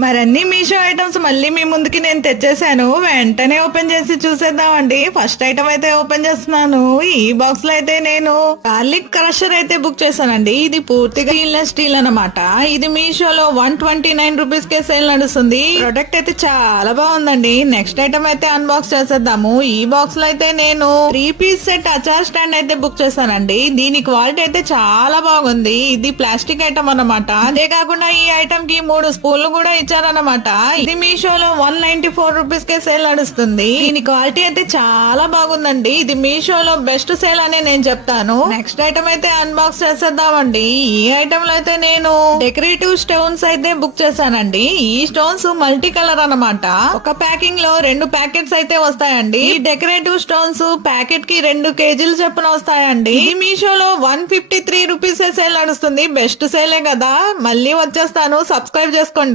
మరన్ని Meesho items మళ్ళీ మీ ముందుకి నేను తెచ్చేసాను. వెంటనే ఓపెన్ చేసి చూసేద్దామండి. ఫస్ట్ ఐటమ్ అయితే ఓపెన్ చేస్తున్నాను. ఈ బాక్స్ లో అయితే నేను గార్లిక్ క్రషర్ అయితే బుక్ చేశానండి. ఇది పూర్తిగా స్టెయిన్లెస్ స్టీల్ అన్నమాట. ఇది మీషోలో 129 రూపీస్ కే సేల్ నడుస్తుంది. ప్రొడక్ట్ అయితే చాలా బాగుందండి. నెక్స్ట్ ఐటమ్ అయితే అన్బాక్స్ చేసేద్దాము. ఈ బాక్స్ లో అయితే నేను 3 పీస్ సెట్ అచార్ స్టాండ్ అయితే బుక్ చేశానండి. దీని క్వాలిటీ అయితే చాలా బాగుంది. ఇది ప్లాస్టిక్ ఐటమ్ అన్నమాట. అంతేకాకుండా ఈ ఐటమ్ కి 3 స్పూన్లు కూడా ఇచ్చారన్నమాట. ఇది మీషోలో 194 రూపీస్ కే సేల్ నడుస్తుంది. దీని క్వాలిటీ అయితే చాలా బాగుందండి. ఇది మీషోలో బెస్ట్ సేల్ అనే నేను చెప్తాను. నెక్స్ట్ ఐటమ్ అయితే అన్బాక్స్ చేసేద్దామండి. ఈ ఐటమ్ లో అయితే నేను డెకరేటివ్ స్టోన్స్ అయితే బుక్ చేశానండి. ఈ స్టోన్స్ మల్టీ కలర్ అన్నమాట. ఒక ప్యాకింగ్ లో 2 ప్యాకెట్స్ అయితే వస్తాయండి. ఈ డెకరేటివ్ స్టోన్స్ ప్యాకెట్ కి 2 కేజీలు చొప్పున వస్తాయండి. ఇది మీషోలో 153 రూపీస్ సేల్ నడుస్తుంది. బెస్ట్ సేలే కదా. మళ్ళీ వచ్చేస్తాను. సబ్స్క్రైబ్ చేసుకోండి.